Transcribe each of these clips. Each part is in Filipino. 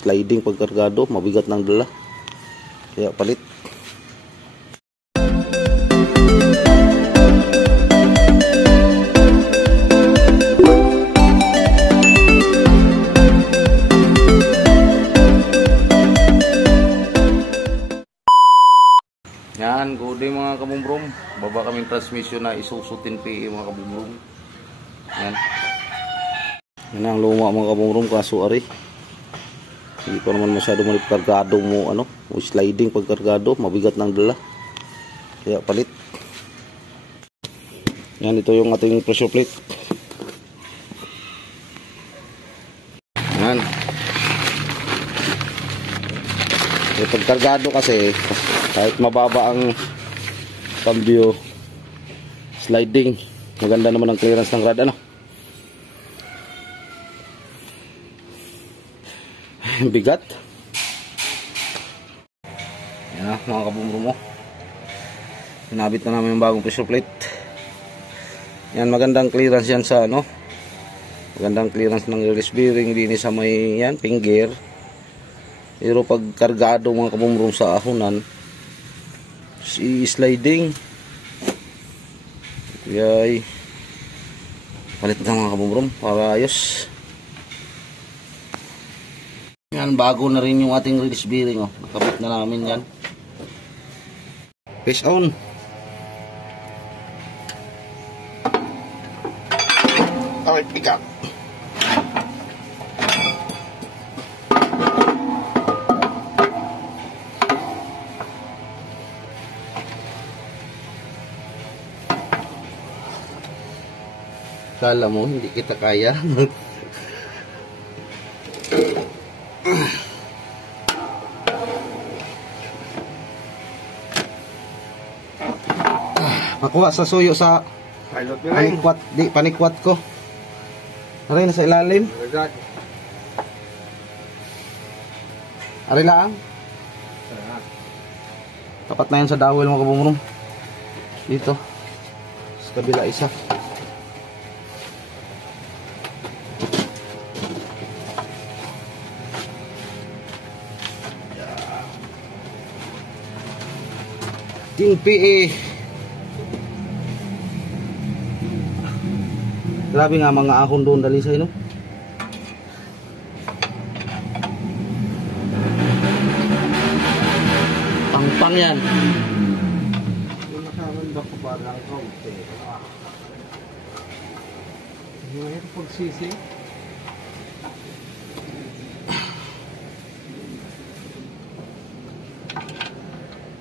Sliding pagkargado, mabigat ng dala. Kaya palit. Yan, good day mga kabumbrom. Baba kaming transmission na isusutin PE mga kabumbrom. Yan. Yan ang luma mga kabumbrom, kaso ari. Hindi pa naman masyado malit kargado mo, sliding pagkargado, mabigat ng dala. Kaya palit. Yan, ito yung ating pressure plate. Yan. Pagkargado kasi, kahit mababa ang cambio, sliding, maganda naman ang clearance ng rad, bigat. Yan na mga kabumro mo, hinabit na namin yung bagong pressure plate. Yan, magandang clearance yan sa magandang clearance ng release bearing din sa may yan finger. Pero pag kargado mga kabumro sa ahonan, sliding, yay, palit na mga kabumro para ayos. Yan, bago na rin yung ating release bearing, nakabit na namin yan. Face on. Alright, pick up. Kala mo hindi kita kaya. Makuha sa suyo sa panikwat ko. Aray na sa ilalim. Aray lang. Tapat na yan sa dawel mga kabumrong. Dito. Sa kabila isa. Ting PE. Grabe nga mga ahon doon dalisay, Pang yan. Nakakanda ko ba lang kaunti? Ngayon pagsisi.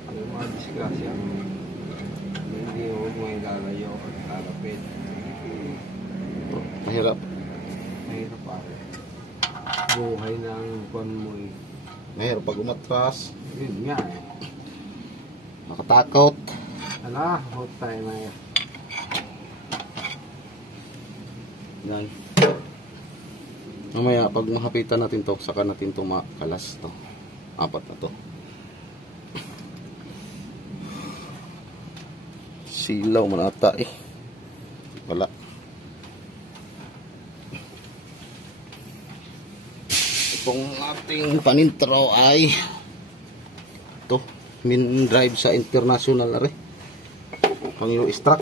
Mga disgrasya. Hindi huwag mo yung lalayo at lalapit. Mahirap. Mahirap pare. Buhay ng kon mo eh. Mahirap pag umatras. Yun nga eh. Makatakot. Ala, hot tayo na yan. Yan. Mamaya pag mahapitan natin to, saka natin to makalas to. Apat na to. Silaw manata eh. Wala. Itong ating panintro ay ito, min drive sa international are. Pang US truck.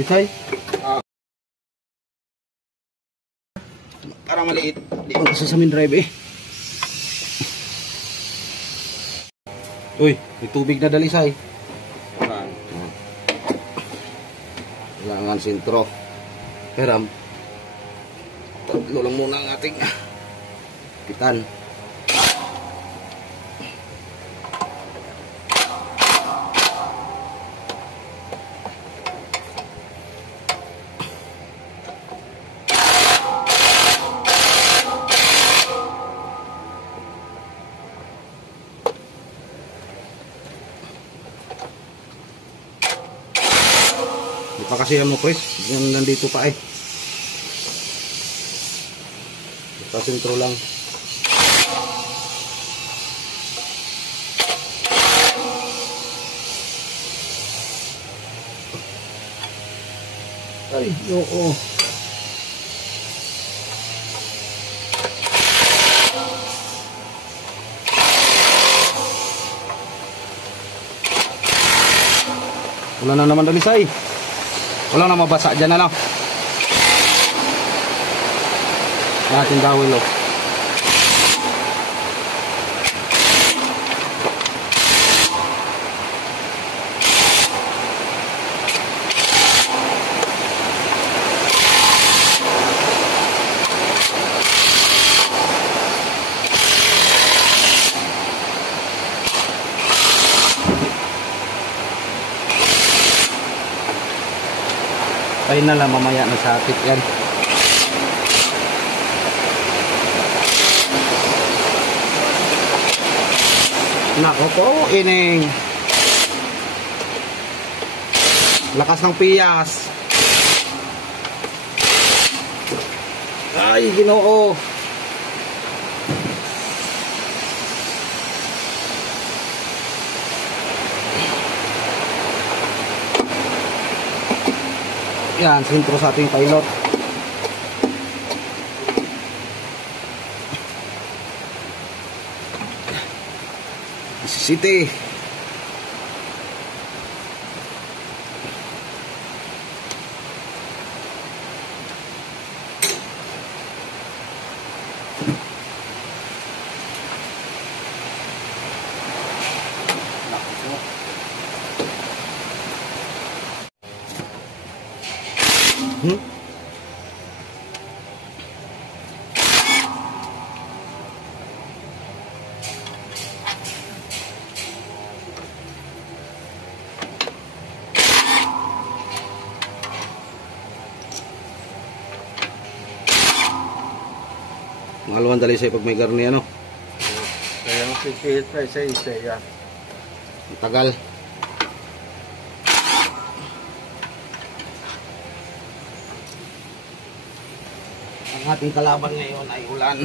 Itay? Parang maliit. Di ko nasa sa min drive eh. Uy, may tubig na dalisay. Kailangan sintro. Peram. Tatlo lang muna ang ating pitan. pa kasi yan mo, Chris. Yan nandito pa eh. Sa sentro lang. Ay, oo. Wala na naman dalisay. Wala na mabasa dyan na lang. Natin dawil o. Tayo na lang mamaya na sa atit yan. Nako po, ining lakas ng piyas. Ay, Ginoo. Yan, sintro sa ating pilot. City. Maluwan dali sa pag may garni ano. Kaya ang sipit pa isa yan. Tagal. Ang ating kalaban ngayon ay ulan.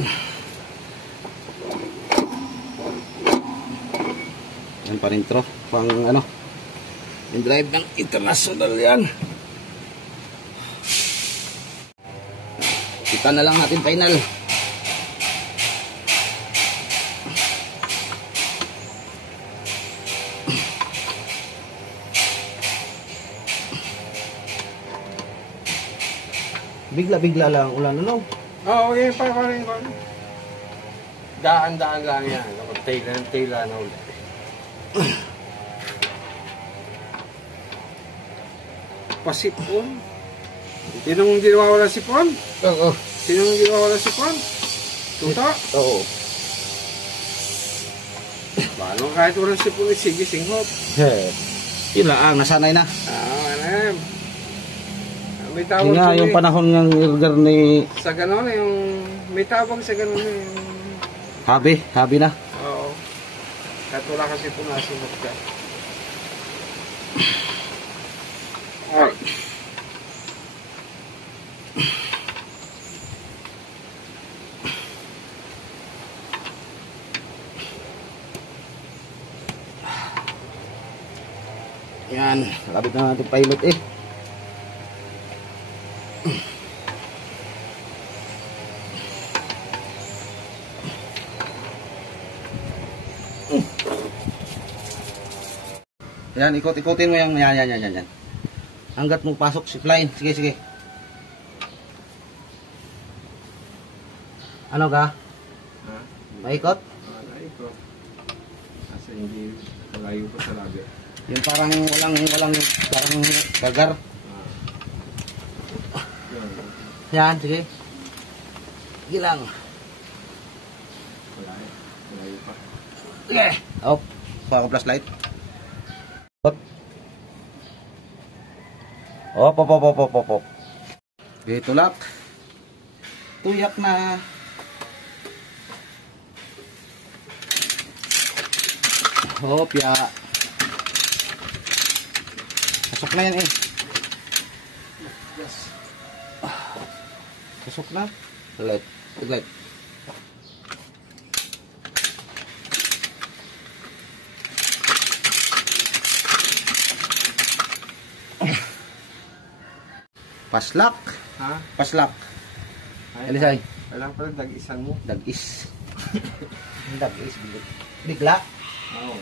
Yan pa rin tro. Pang ano. Yung drive ng international yan. Kita na lang natin final. Bigla-bigla lang ulan, ano? Oo, okay, pa rin. Daan-daan lang yan. Kapag tila na ulit. Pasipon. Sinong ginawa wala sipon? Oo. Sinong ginawa wala sipon? Tuta? Oo. Paano kahit walang sipon, sige, singhot. Yun lang, nasanay na. Ano may tawag Nga, yung panahon ng irgar ni sa ganon, yung may tawag sa ganon yung Habi na. oo. Kahit wala kasi ito nasimot ka. Ay. Yan, nakabit na natin pilot eh. Yan, ikot-ikutin mo yung yan. Hanggat mo pasok si line. Sige. Ano ka? Ha? Maikot? Ay ko. Kasi hindi malayo pa sa labi. Yung parang walang parang bagar. Yan, sige. Sige lang. Malayo pa. Sige. Op, pa ako flashlight. Op. Dito lang. Tuyak na. Hop, ya. Pasok na yan eh. Pasok na. Light. Light. Paslak. Ha? Paslak. Ay, Alisay. Kailangan pala dag-isan mo. Dagis. Dagis. Bigla. Oo.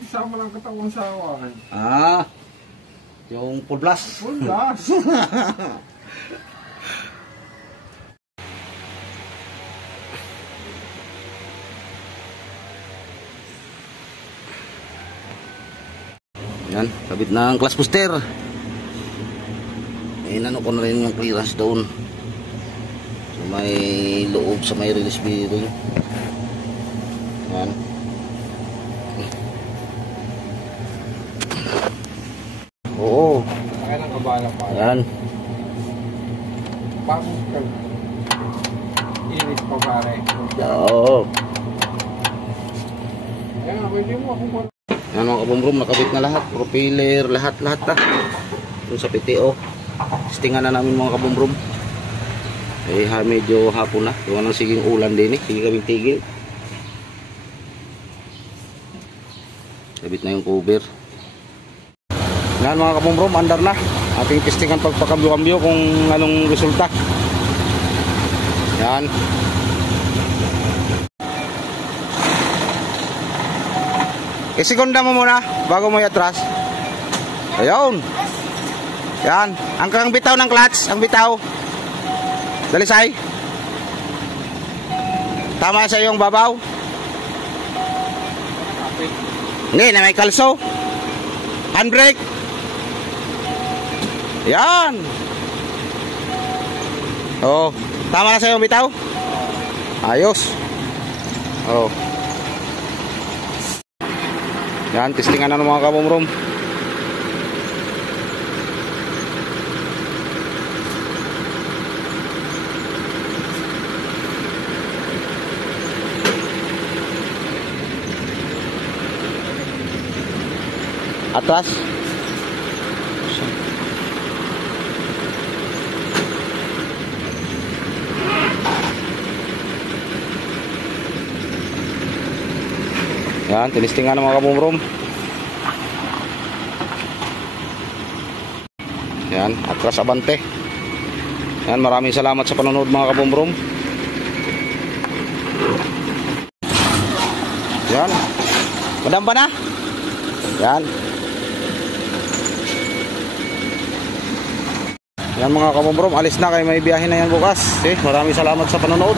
Isama lang katawang sa awakan. Ah. Yung full blast. Full blast. Yan. Kabit na ang clutch booster. Inano ko na rin yung clearance doon sa may loob, sa may release bearing. Yan. Oo. Kaya lang kabala pa. Yan. Bakit ka? Inis pa pare. Oo. Ayan, pwede mo akong Yan mga kabumrum, nakabit na lahat. Propeller, lahat na. Doon sa PTO. Testingan na namin mga kabumrum. Eh, medyo hapon na. Gawa ng siging ulan din eh. Hindi kami tigil. Kabit na yung cover. Yan mga kabumrum, andar na. Ating testingan pagpakambyo-kambyo kung anong resulta. Yan. Isigunda mo muna bago mo i-atras. Ayun. Yan. Ang bitaw ng clutch. Ang bitaw. Dalisay. Tama sa iyong babaw. Hindi, na may kalso. Handbrake. Yan. Oh. Tama na sa iyong bitaw. Ayos. Oh. Yan, testingan na ng mga kabumrum. Atras. Yan, tinistingan ng mga kabumrum. Yan, atras abante. Yan, maraming salamat sa panonood mga kabumrum. Yan. Madam ba na? Yan. Yan mga kabumrum, alis na kayo, may biyahe na yan bukas. Maraming salamat sa panonood.